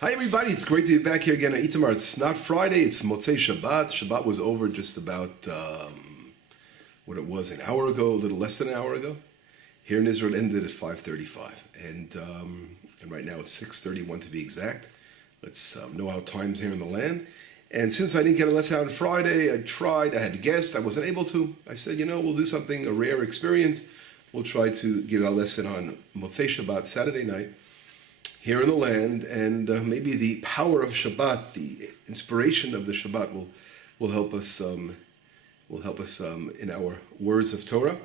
Hi everybody, it's great to be back here again at Itamar. It's not Friday, it's Motzei Shabbat. Shabbat was over just about, what it was, an hour ago, a little less than an hour ago. Here in Israel, it ended at 5:35. And right now it's 6:31 to be exact. Let's know our times here in the land. And since I didn't get a lesson out on Friday, I had guests, I wasn't able to. I said, we'll do something, a rare experience. We'll try to give our lesson on Motzei Shabbat, Saturday night, here in the land, and maybe the power of Shabbat, the inspiration of the Shabbat, will help us. In our words of Torah,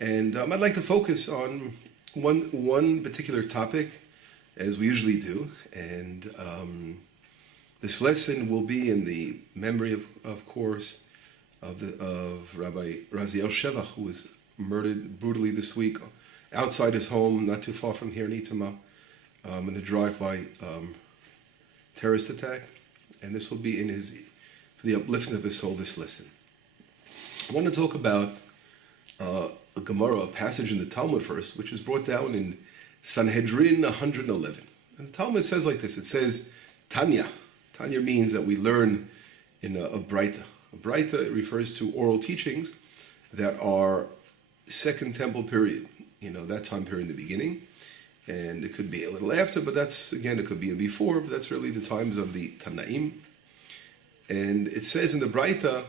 and I'd like to focus on one particular topic, as we usually do, and this lesson will be in the memory of course, of Rabbi Raziel Shevach, who was murdered brutally this week outside his home, not too far from here in Itamar. In a drive-by terrorist attack, and this will be for the uplifting of his soul, this lesson. I want to talk about a Gemara, a passage in the Talmud first, which is brought down in Sanhedrin 111. And the Talmud says like this, it says, Tanya. Tanya means that we learn in a Breita. A Breita refers to oral teachings that are Second Temple period, that time period in the beginning. And it could be a little after, but it could be before, but that's really the times of the Tanaim. And it says in the Breita,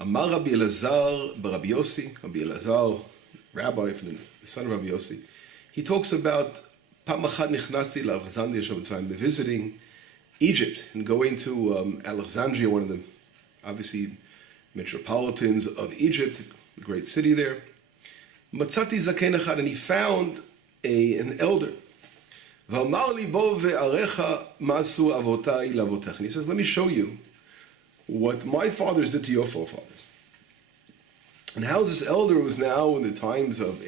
Amar Rabbi Elazar Rabbi Yossi, Rabbi Elazar, rabbi from the son of Rabbi Yossi, he talks about Pam Achat Nichnasti Alexandria Shabbatzayim, visiting Egypt and going to Alexandria, one of the obviously metropolitans of Egypt, the great city there. Matzati Zaken Echad, and he found an elder. And he says, let me show you what my fathers did to your forefathers. And how is this elder, who's now in the times of,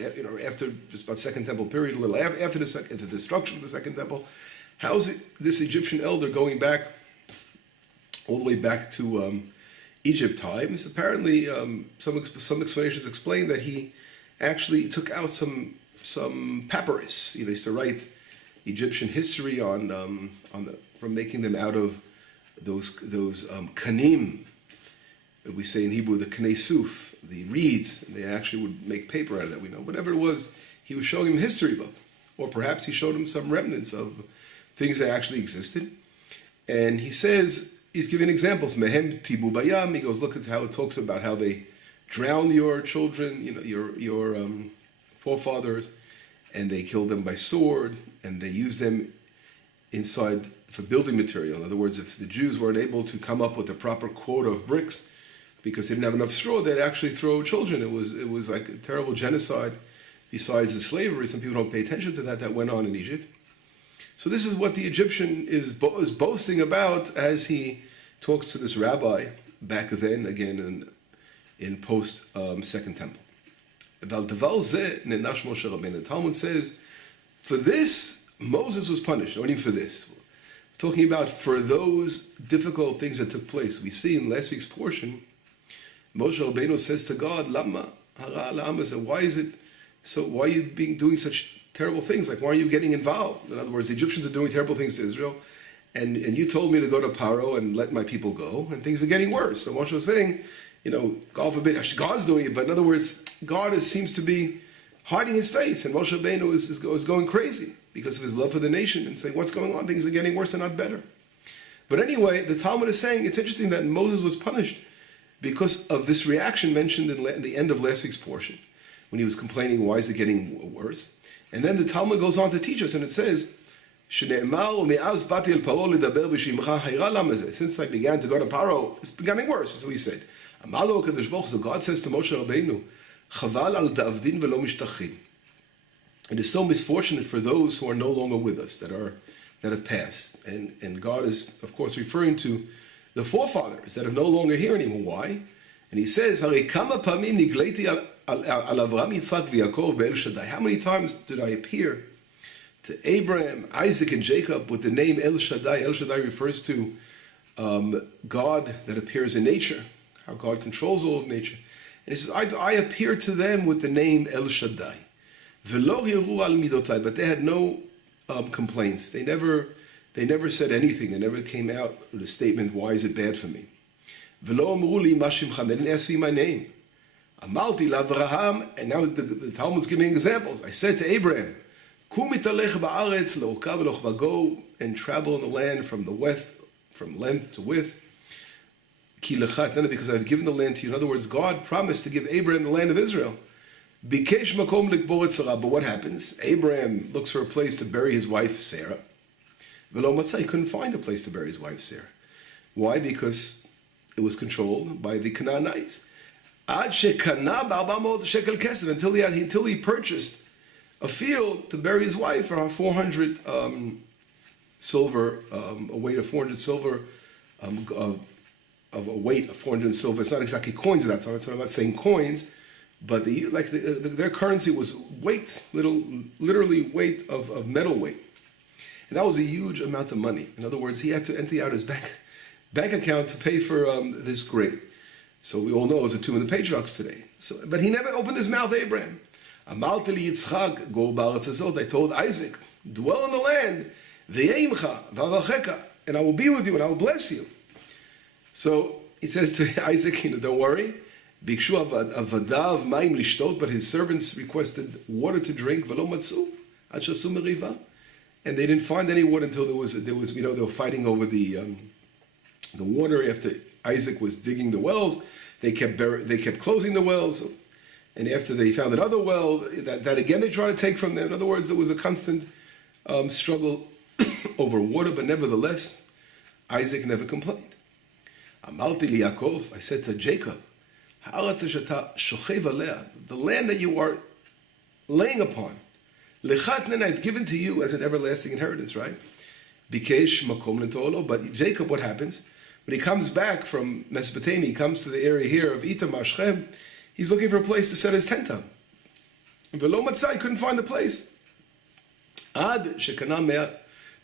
after just about Second Temple period, a little after the destruction of the Second Temple, how is this Egyptian elder going back, all the way back to Egypt times? Apparently, some explanations explain that he actually took out some papyrus. They used to write Egyptian history from making them out of those kanim. We say in Hebrew the kanei suf, the reeds. And they actually would make paper out of that. We know whatever it was. He was showing him a history book, or perhaps he showed him some remnants of things that actually existed. And he says he's giving examples. Mehem tibu bayam. He goes, look at how it talks about how they drowned your children. Your forefathers, and they killed them by sword, and they used them inside for building material. In other words, if the Jews weren't able to come up with the proper quota of bricks because they didn't have enough straw, they'd actually throw children. It was like a terrible genocide. Besides the slavery, some people don't pay attention to that went on in Egypt. So this is what the Egyptian is boasting about as he talks to this rabbi back then, again in post Second Temple. The Talmud says, for this, Moses was punished. Not even for this. We're talking about for those difficult things that took place. We see in last week's portion, Moshe Rabbeinu says to God, Lama, hara lama, why is it so? Why are you doing such terrible things? Like, why are you getting involved? In other words, the Egyptians are doing terrible things to Israel, and you told me to go to Paro and let my people go, and things are getting worse. So Moshe was saying, God forbid, God's doing it, but in other words, God seems to be hiding his face, and Moshe Rabbeinu is going crazy because of his love for the nation and saying, what's going on? Things are getting worse and not better. But anyway, the Talmud is saying it's interesting that Moses was punished because of this reaction mentioned in the end of last week's portion, when he was complaining, why is it getting worse? And then the Talmud goes on to teach us, and it says, since I began to go to Paro, it's getting worse. So he said, so God says to Moshe Rabbeinu, Chaval al da'avdin velo mishtachin. It is so misfortunate for those who are no longer with us, that have passed. And God is, of course, referring to the forefathers that are no longer here anymore. Why? And he says, Hare kama pamim nigleiti al Avraham, Yitzchak v'Yaakov be'el Shaddai. How many times did I appear to Abraham, Isaac, and Jacob with the name El Shaddai? El Shaddai refers to God that appears in nature, how God controls all of nature. And he says, I appeared to them with the name El Shaddai. V'lo hiru al midotai, but they had no complaints. They They never said anything. They never came out with a statement, why is it bad for me? V'lo amru li ma shimcha. They didn't ask me my name. Amalti l'Avraham, and now the Talmud's giving examples. I said to Abraham, Kum italech ba'aretz le'okav v'lochva, go and travel in the land from length to width. Ki lecha, because I've given the land to you. In other words, God promised to give Abraham the land of Israel. Bikesh makom likbor et Sarah. But what happens? Abraham looks for a place to bury his wife Sarah. V'lo matzah, he couldn't find a place to bury his wife Sarah. Why? Because it was controlled by the Canaanites. Ad shekana b'arba'amot shekel kesef, until he purchased a field to bury his wife for 400 silver, a weight of 400 silver, of a weight of 400 silver. It's not exactly coins at that time, so I'm not saying coins, but their currency was weight, literally weight of metal weight. And that was a huge amount of money. In other words, he had to empty out his bank account to pay for this grain. So we all know it's a tomb of the patriarchs today. But he never opened his mouth, Abraham. Amalti li Yitzchak, go ba'aretz hazot. I told Isaac, dwell in the land, v'yeimcha v'avacheka, and I will be with you and I will bless you. So he says to Isaac, don't worry. Bikshu avadav ma'im lishtot, but his servants requested water to drink. V'lo matzu ad shasu meriva, and they didn't find any water until there was they were fighting over the water after Isaac was digging the wells. They kept closing the wells. And after they found another well, that again they tried to take from them. In other words, there was a constant struggle over water, but nevertheless, Isaac never complained. Amalti li Yaakov, I said to Jacob, the land that you are laying upon, lechatnen, I've given to you as an everlasting inheritance, right? Bikesh makom letolo. But Jacob, what happens? When he comes back from Mesopotamia, he comes to the area here of Itamar, Shechem, he's looking for a place to set his tent up. V'lo matzah, he couldn't find the place. Ad shekana mea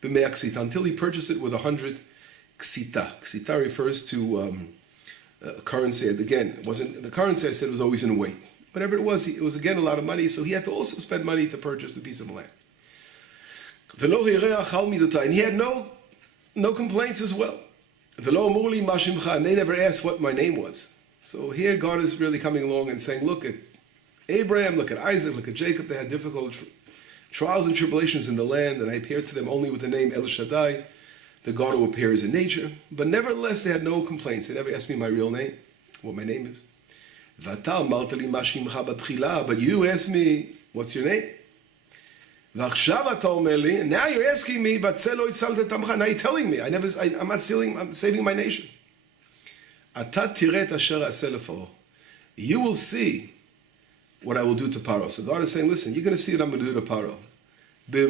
b'mea ksita, until he purchased it with 100 ksita. Ksita refers to currency. Again, it wasn't the currency I said was always in weight. Whatever it was again a lot of money, so he had to also spend money to purchase a piece of land. V'lo hirei achal midotai, and he had no complaints as well. V'lo amru li ma shimcha, and they never asked what my name was. So here God is really coming along and saying, look at Abraham, look at Isaac, look at Jacob. They had difficult trials and tribulations in the land, and I appeared to them only with the name El Shaddai, the God who appears in nature. But nevertheless, they had no complaints. They never asked me my real name, what my name is. But you asked me, what's your name? And now you're asking me, now you're telling me, I'm not stealing, I'm saving my nation. You will see what I will do to Paro. So God is saying, listen, you're going to see what I'm going to do to Paro. You're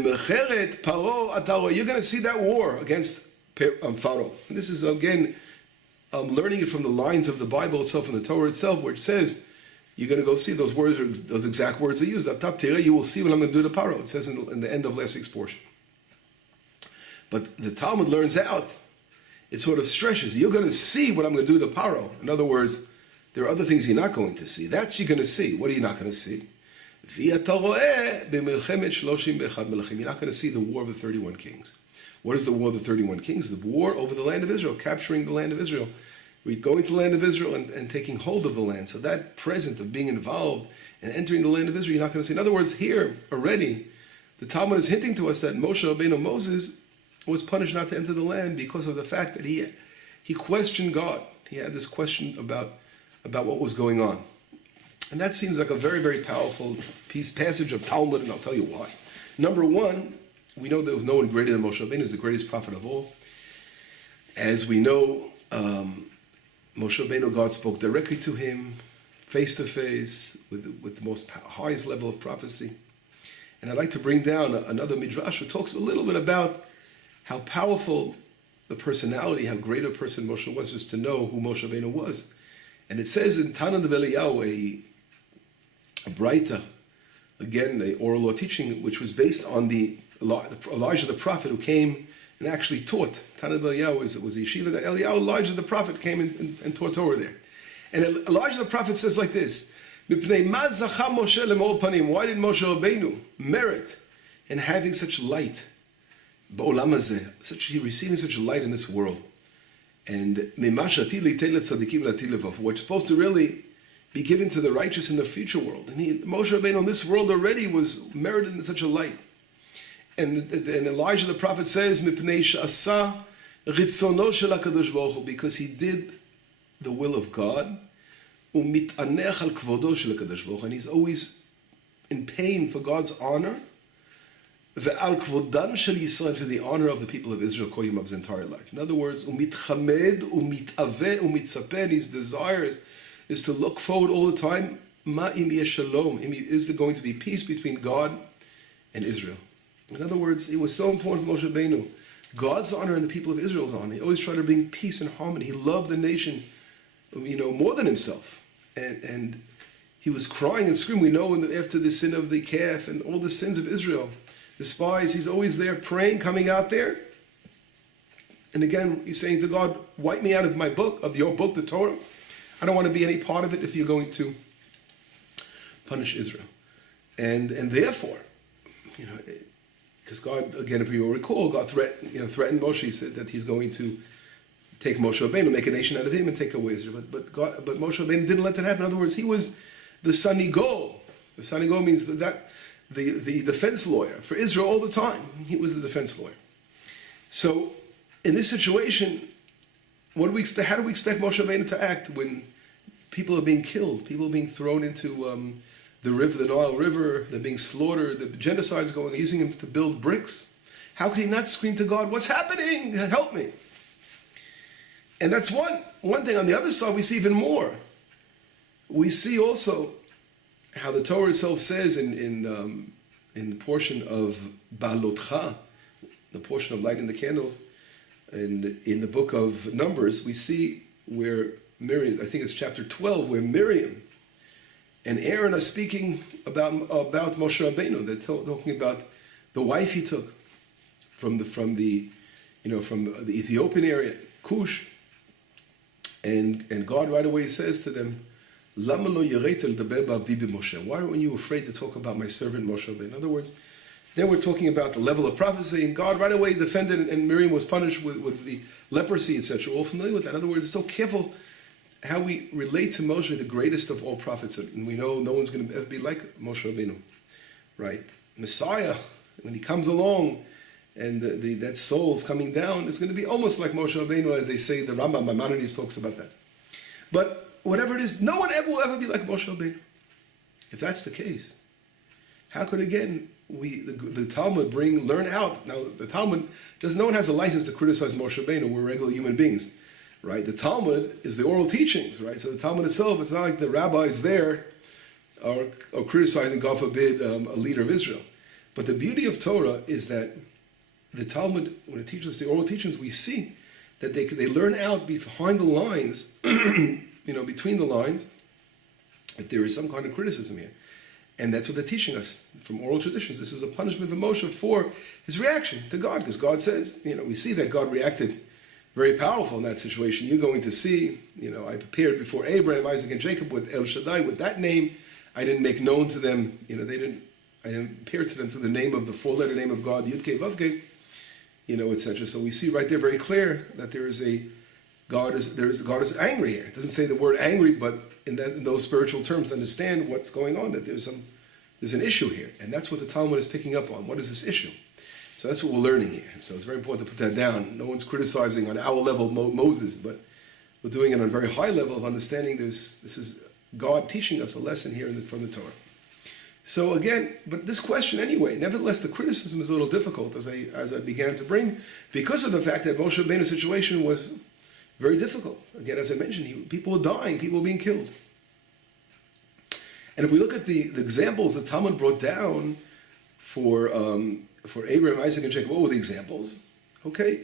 going to see that war against Pharaoh. And this is, again, learning it from the lines of the Bible itself and the Torah itself, where it says, you're going to go see those words, those exact words they use. You will see what I'm going to do to Paro. It says in the end of last week's portion. But the Talmud learns out, it sort of stretches. You're going to see what I'm going to do to Paro. In other words, there are other things you're not going to see. That's you're going to see. What are you not going to see? You're not going to see the war of the 31 kings. What is the war of the 31 kings? The war over the land of Israel, capturing the land of Israel. We're going to the land of Israel and taking hold of the land. So that present of being involved and entering the land of Israel, you're not going to see. In other words, here already, the Talmud is hinting to us that Moshe Rabbeinu, Moses, was punished not to enter the land because of the fact that he questioned God. He had this question about what was going on. And that seems like a very, very powerful passage of Talmud, and I'll tell you why. Number one, we know there was no one greater than Moshe Rabbeinu. He's the greatest prophet of all. As we know, Moshe Rabbeinu, God spoke directly to him, face to face, with the most highest level of prophecy. And I'd like to bring down another midrash who talks a little bit about how powerful the personality, how great a person Moshe was, just to know who Moshe Rabbeinu was. And it says in Tanan de Eliyahu, a Braita, again, the oral law teaching, which was based on the Elijah the prophet who came and actually taught. Tanan de Eliyahu was the yeshiva that Elijah the prophet came and taught Torah there. And Elijah the prophet says like this, why did Moshe Rabbeinu merit in having such light ba'olam hazeh, he's receiving such a light in this world. And what's supposed to really be given to the righteous in the future world. And Moshe Rabbeinu in this world already was merited in such a light. And Elijah the prophet says, because he did the will of God, and he's always in pain for God's honor, for the honor of the people of Israel, of his entire life. In other words, his desires is to look forward all the time, is there going to be peace between God and Israel? In other words, it was so important for Moshe Rabbeinu, God's honor and the people of Israel's honor. He always tried to bring peace and harmony. He loved the nation, more than himself. And he was crying and screaming. We know after the sin of the calf and all the sins of Israel, the spies, he's always there praying, coming out there. And again, he's saying to God, wipe me out of my book, of your book, the Torah. I don't want to be any part of it if you're going to punish Israel. And therefore, because God, again, if you recall, God threatened Moshe. He said that he's going to take Moshe Rabbeinu, make a nation out of him, and take away Israel. But Moshe Rabbeinu didn't let that happen. In other words, he was the Sanigo. The Sanigo means that the defense lawyer for Israel all the time. He was the defense lawyer. So in this situation, how do we expect Moshe Rabbeinu to act when people are being killed, people are being thrown into the Nile River, they're being slaughtered, the genocide is going, using him to build bricks? How could he not scream to God, what's happening? Help me. And that's one thing. On the other side, we see even more. We see also how the Torah itself says in the portion of Balotcha, the portion of lighting the candles, and in the book of Numbers, we see where Miriam, I think it's chapter 12, where Miriam and Aaron are speaking about Moshe Rabbeinu. They're talking about the wife he took from the Ethiopian area, Cush. And God right away says to them, why weren't you afraid to talk about my servant Moshe Rabbeinu? In other words, they were talking about the level of prophecy, and God right away defended, and Miriam was punished with the leprosy, etc. All familiar with that. In other words, it's so careful how we relate to Moshe, the greatest of all prophets. And we know no one's going to ever be like Moshe Rabbeinu, right? Messiah, when he comes along, and that soul's coming down, it's going to be almost like Moshe Rabbeinu, as they say, the Rambam Maimonides talks about that. But whatever it is, no one will ever be like Moshe Rabbeinu. If that's the case, how could, again, the Talmud learn out? Now, the Talmud, no one has a license to criticize Moshe Rabbeinu. We're regular human beings, right? The Talmud is the oral teachings, right? So the Talmud itself, it's not like the rabbis there are criticizing, God forbid, a leader of Israel. But the beauty of Torah is that the Talmud, when it teaches the oral teachings, we see that they learn out behind the lines, between the lines, that there is some kind of criticism here. And that's what they're teaching us from oral traditions. This is a punishment for Moshe for his reaction to God, because God says, we see that God reacted very powerful in that situation. You're going to see, I prepared before Abraham, Isaac, and Jacob with El Shaddai, with that name. I didn't make known to them, I didn't appear to them through the name of the four-letter name of God, Yud-Kei Vav-Kei, etc. So we see right there very clear that God is angry here. It doesn't say the word angry, but in those spiritual terms, understand what's going on, that there's an issue here. And that's what the Talmud is picking up on. What is this issue? So that's what we're learning here. So it's very important to put that down. No one's criticizing on our level Moses, but we're doing it on a very high level of understanding this is God teaching us a lesson here from the Torah. So again, but this question anyway, nevertheless, the criticism is a little difficult, as I began to bring, because of the fact that Moshe Rabbeinu's situation was very difficult. Again, as I mentioned, people were dying, people were being killed. And if we look at the examples the Talmud brought down for Abraham, Isaac, and Jacob, what were the examples? Okay,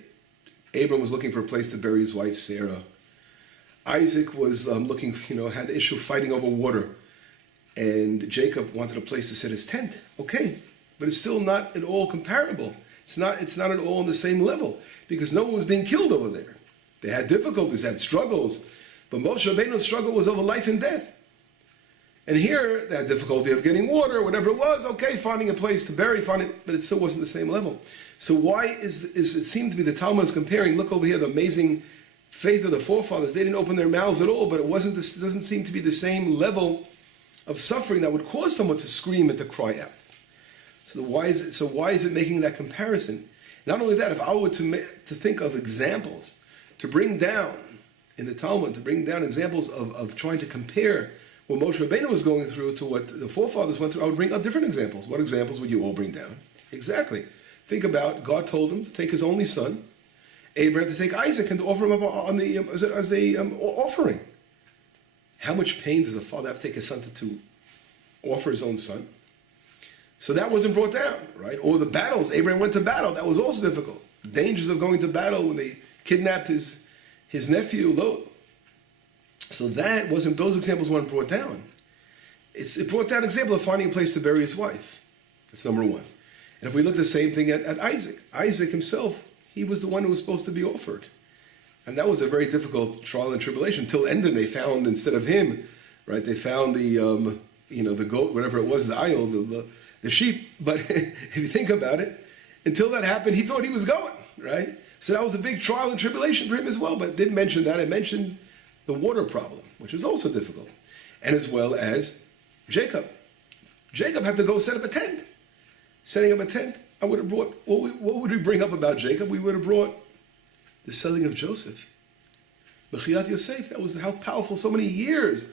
Abraham was looking for a place to bury his wife Sarah. Isaac was looking, had an issue fighting over water. And Jacob wanted a place to set his tent. Okay, but it's still not at all comparable. It's not at all on the same level, because no one was being killed over there. They had difficulties, they had struggles, but Moshe Rabbeinu's struggle was over life and death. And here, they had difficulty of getting water, whatever it was, okay, finding a place to bury, but it still wasn't the same level. So why is it seemed to be the Talmud is comparing, look over here, the amazing faith of the forefathers, they didn't open their mouths at all, but it doesn't seem to be the same level of suffering that would cause someone to scream and to cry out. So why is it making that comparison? Not only that, if I were to think of examples, to bring down, in the Talmud, to bring down examples of trying to compare what Moshe Rabbeinu was going through to what the forefathers went through, I would bring out different examples. What examples would you all bring down? Exactly. Think about, God told him to take his only son, Abraham, to take Isaac and to offer him up on the as the offering. How much pain does a father have to take his son to offer his own son? So that wasn't brought down, right? Or the battles, Abraham went to battle, that was also difficult. The dangers of going to battle when they kidnapped his nephew, Lot. So those examples weren't brought down. It brought down an example of finding a place to bury his wife. That's number one. And if we look the same thing at Isaac himself, he was the one who was supposed to be offered. And that was a very difficult trial and tribulation. Till ended, they found, instead of him, right, they found the goat, whatever it was, the ayil, the sheep. But if you think about it, until that happened, he thought he was going, right? So that was a big trial and tribulation for him as well. But it didn't mention that. It mentioned the water problem, which was also difficult. And as well as Jacob. Jacob had to go set up a tent. Setting up a tent, I would have brought, what would we bring up about Jacob? We would have brought the selling of Joseph. Mechiyat Yosef, that was how powerful so many years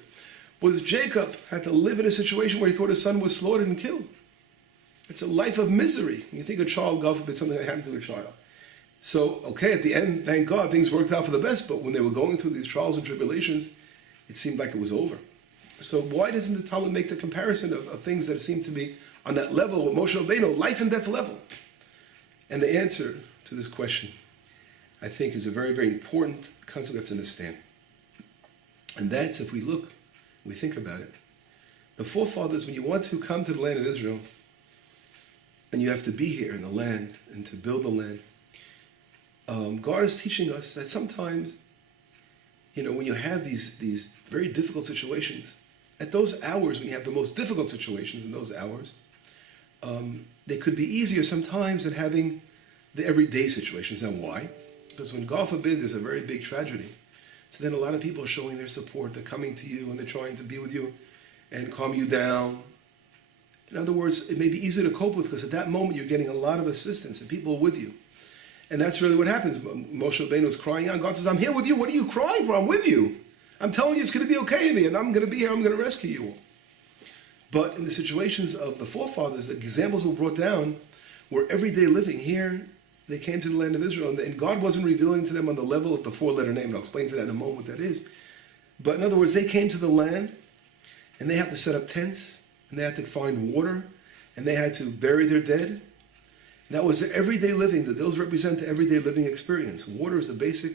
was Jacob had to live in a situation where he thought his son was slaughtered and killed. It's a life of misery. When you think a child, God forbid, something that happened to a child. So, okay, at the end, thank God, things worked out for the best, but when they were going through these trials and tribulations, it seemed like it was over. So why doesn't the Talmud make the comparison of things that seem to be on that level with Moshe Rabbeinu, life and death level? And the answer to this question, I think, is a very, very important concept we have to understand. And that's, if we look, we think about it, the forefathers, when you want to come to the land of Israel, and you have to be here in the land and to build the land, God is teaching us that sometimes, when you have these very difficult situations, at those hours, when you have the most difficult situations in those hours, they could be easier sometimes than having the everyday situations. Now, why? Because when, God forbid, there's a very big tragedy, so then a lot of people are showing their support. They're coming to you and they're trying to be with you and calm you down. In other words, it may be easier to cope with because at that moment you're getting a lot of assistance and people are with you. And that's really what happens. Moshe Rabbeinu was crying out. God says, I'm here with you. What are you crying for? I'm with you. I'm telling you it's going to be okay in the end. I'm going to be here. I'm going to rescue you all. But in the situations of the forefathers, the examples were brought down were everyday living. Here, they came to the land of Israel, and God wasn't revealing to them on the level of the four-letter name. And I'll explain to that in a moment what that is. But in other words, they came to the land, and they had to set up tents, and they had to find water, and they had to bury their dead. That was the everyday living, that those represent the everyday living experience. Water is a basic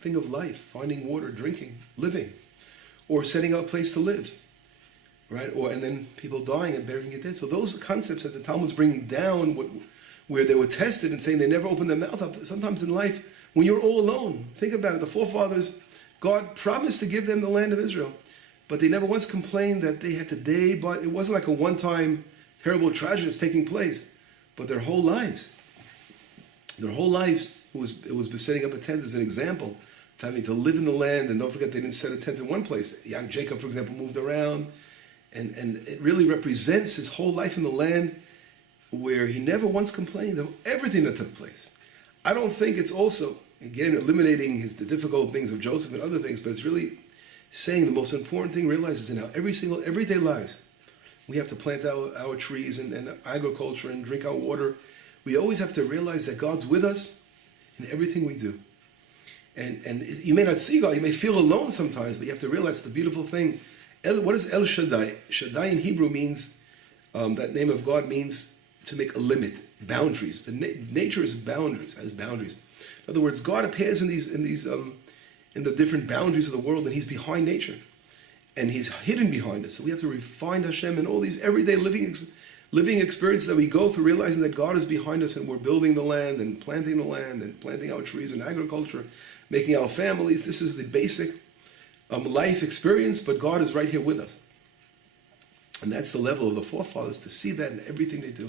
thing of life, finding water, drinking, living, or setting up a place to live, right? And then people dying and burying it dead. So those concepts that the Talmud's bringing down, where they were tested and saying they never opened their mouth up, sometimes in life, when you're all alone, think about it, the forefathers, God promised to give them the land of Israel, but they never once complained that they had to day, but it wasn't like a one-time terrible tragedy that's taking place. But their whole lives, it was setting up a tent as an example, having to live in the land, and don't forget they didn't set a tent in one place. Young Jacob, for example, moved around, and it really represents his whole life in the land, where he never once complained of everything that took place. I don't think it's also, again, eliminating the difficult things of Joseph and other things, but it's really saying the most important thing realizes in our everyday lives, we have to plant our trees and agriculture and drink our water. We always have to realize that God's with us in everything we do. And you may not see God, you may feel alone sometimes, but you have to realize the beautiful thing. What is El Shaddai? Shaddai in Hebrew means, that name of God means to make a limit, boundaries. Nature is boundaries, has boundaries. In other words, God appears in the different boundaries of the world, and He's behind nature. And He's hidden behind us. So we have to find Hashem in all these everyday living experiences that we go through, realizing that God is behind us and we're building the land and planting our trees and agriculture, making our families. This is the basic life experience, but God is right here with us. And that's the level of the forefathers, to see that in everything they do.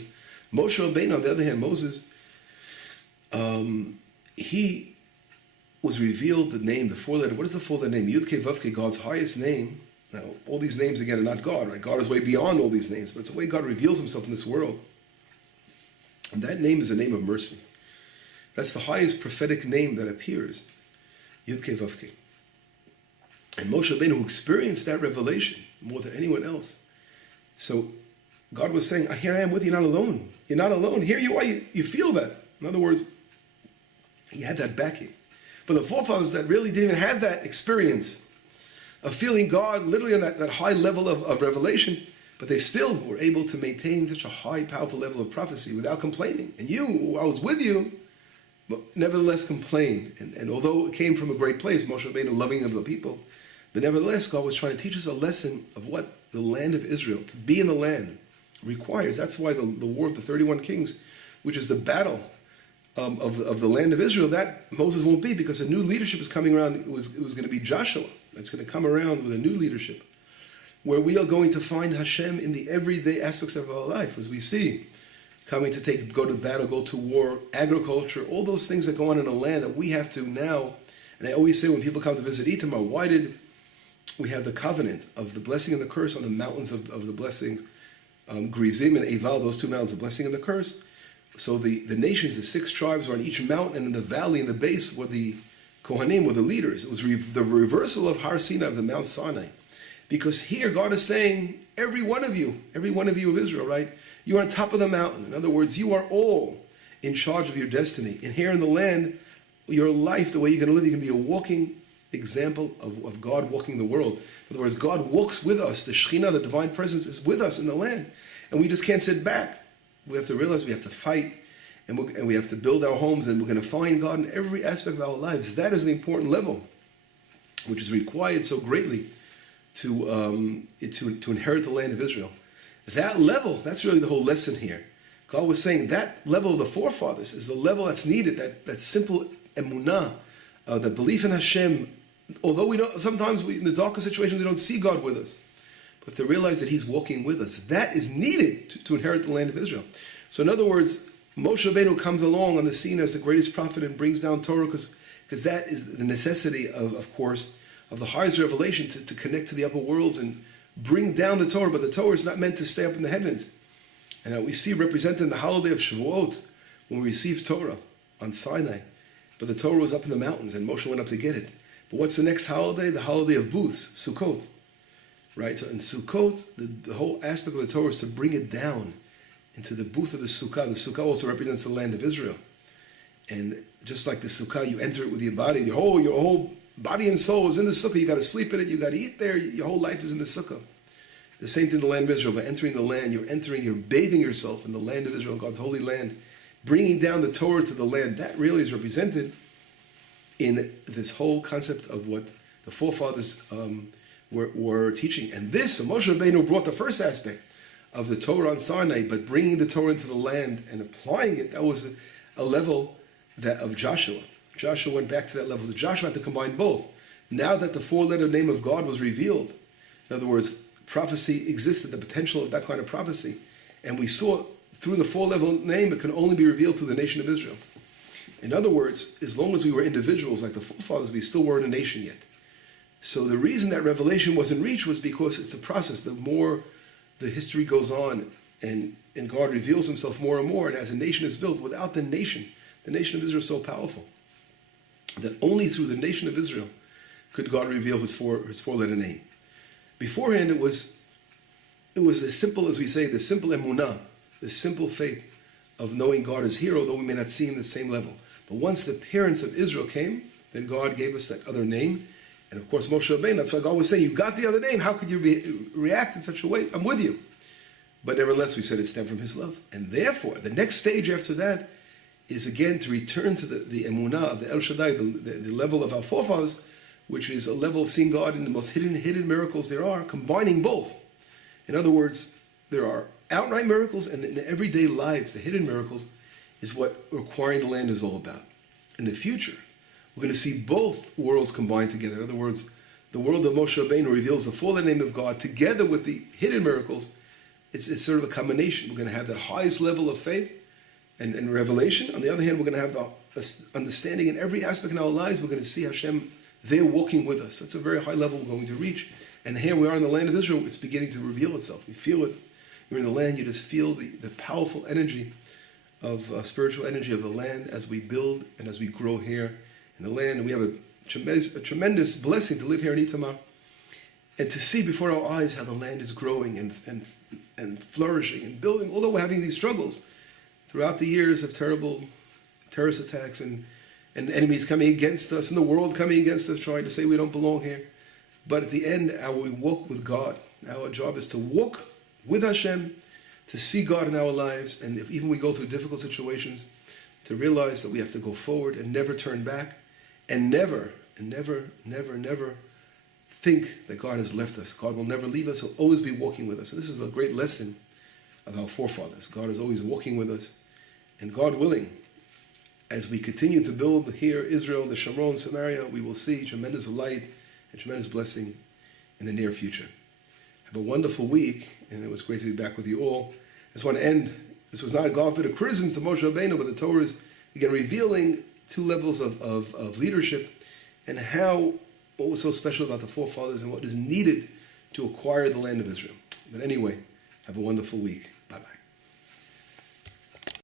Moshe Rabbeinu, on the other hand, Moses, he was revealed the name, the four-letter. What is the four-letter name? Yud Kei Vav Kei, God's highest name. Now, all these names, again, are not God, right? God is way beyond all these names, but it's the way God reveals himself in this world. And that name is the name of mercy. That's the highest prophetic name that appears. Yud Kei Vav Kei. And Moshe Rabbeinu, who experienced that revelation more than anyone else. So God was saying, here I am with you, you're not alone. You're not alone. Here you are. You feel that. In other words, he had that backing. But the forefathers that really didn't even have that experience of feeling God literally on that high level of revelation, but they still were able to maintain such a high, powerful level of prophecy without complaining. And I was with you, but nevertheless complained. And although it came from a great place, Moshe Rabbeinu, loving of the people, but nevertheless, God was trying to teach us a lesson of what the land of Israel, to be in the land, requires. That's why the war of the 31 kings, which is the battle of the land of Israel, that Moses won't be, because a new leadership is coming around. It was going to be Joshua. It's going to come around with a new leadership, where we are going to find Hashem in the everyday aspects of our life, as we see, coming to go to battle, go to war, agriculture, all those things that go on in the land that we have to now. And I always say when people come to visit Itamar, why did we have the covenant of the blessing and the curse on the mountains of the blessings, Grizim and Eval, those two mountains, the blessing and the curse? So the nations, the 6 tribes, were on each mountain, and in the valley, in the base, were the Kohanim, were the leaders. It was the reversal of Har Sinai, of the Mount Sinai. Because here God is saying, every one of you of Israel, right? You are on top of the mountain. In other words, you are all in charge of your destiny. And here in the land, your life, the way you're going to live, you're going to be a walking example of God walking the world. In other words, God walks with us. The Shekhinah, the divine presence, is with us in the land. And we just can't sit back. We have to realize we have to fight, and we have to build our homes, and we're going to find God in every aspect of our lives. That is the important level, which is required so greatly to inherit the land of Israel. That level, that's really the whole lesson here. God was saying that level of the forefathers is the level that's needed, that simple emunah, that belief in Hashem. Although we don't, sometimes in the darkest situations, we don't see God with us. But to realize that he's walking with us, that is needed to inherit the land of Israel. So in other words, Moshe Rabbeinu comes along on the scene as the greatest prophet and brings down Torah, because that is the necessity of course, of the highest revelation to connect to the upper worlds and bring down the Torah. But the Torah is not meant to stay up in the heavens. And we see represented in the holiday of Shavuot, when we received Torah on Sinai. But the Torah was up in the mountains, and Moshe went up to get it. But what's the next holiday? The holiday of booths, Sukkot. Right, so in Sukkot, the whole aspect of the Torah is to bring it down into the booth of the Sukkah. The Sukkah also represents the land of Israel. And just like the Sukkah, you enter it with your body. Your whole body and soul is in the Sukkah. You got to sleep in it. You got to eat there. Your whole life is in the Sukkah. The same thing in the land of Israel. By entering the land, you're bathing yourself in the land of Israel, God's holy land, bringing down the Torah to the land. That really is represented in this whole concept of what the forefathers were teaching. And this, Moshe Rabbeinu brought the first aspect of the Torah on Sinai, but bringing the Torah into the land and applying it, that was a level of Joshua. Joshua went back to that level. So Joshua had to combine both. Now that the 4-letter name of God was revealed, in other words, prophecy existed, the potential of that kind of prophecy, and we saw through the 4-letter name, it can only be revealed through the nation of Israel. In other words, as long as we were individuals like the forefathers, we still weren't a nation yet. So the reason that revelation wasn't reached was because it's a process. The more the history goes on and God reveals himself more and more, and as a nation is built, without the nation of Israel is so powerful that only through the nation of Israel could God reveal his 4-letter name. Beforehand, it was as simple as we say, the simple emunah, the simple faith of knowing God is here, although we may not see him at the same level. But once the parents of Israel came, then God gave us that other name. And of course, Moshe Rabbeinu, that's why God was saying, you got the other name, how could you react in such a way? I'm with you. But nevertheless, we said it stemmed from his love. And therefore, the next stage after that is again to return to the emunah of the El Shaddai, the level of our forefathers, which is a level of seeing God in the most hidden miracles there are, combining both. In other words, there are outright miracles, and in everyday lives, the hidden miracles is what acquiring the land is all about. In the future, we're going to see both worlds combined together. In other words, the world of Moshe Rabbeinu reveals the full name of God together with the hidden miracles, it's sort of a combination. We're going to have that highest level of faith and revelation. On the other hand, we're going to have the understanding in every aspect in our lives. We're going to see Hashem there walking with us. That's a very high level we're going to reach. And here we are in the land of Israel. It's beginning to reveal itself. We feel it. You're in the land. You just feel the powerful energy of spiritual energy of the land as we build and as we grow here in the land. And we have a tremendous blessing to live here in Itamar and to see before our eyes how the land is growing and flourishing and building, although we're having these struggles throughout the years of terrible terrorist attacks and enemies coming against us and the world coming against us, trying to say we don't belong here. But at the end, we walk with God. Our job is to walk with Hashem, to see God in our lives, and if even we go through difficult situations, to realize that we have to go forward and never turn back, and never think that God has left us. God will never leave us. He'll always be walking with us. And this is a great lesson of our forefathers. God is always walking with us. And God willing, as we continue to build here, Israel, the Shomron, Samaria, we will see tremendous light and tremendous blessing in the near future. Have a wonderful week, and it was great to be back with you all. I just want to end. This was not a golf bit of criticism to Moshe Rabbeinu, but the Torah is, again, revealing two levels of leadership and what was so special about the forefathers and what is needed to acquire the land of Israel. But anyway, have a wonderful week. Bye-bye.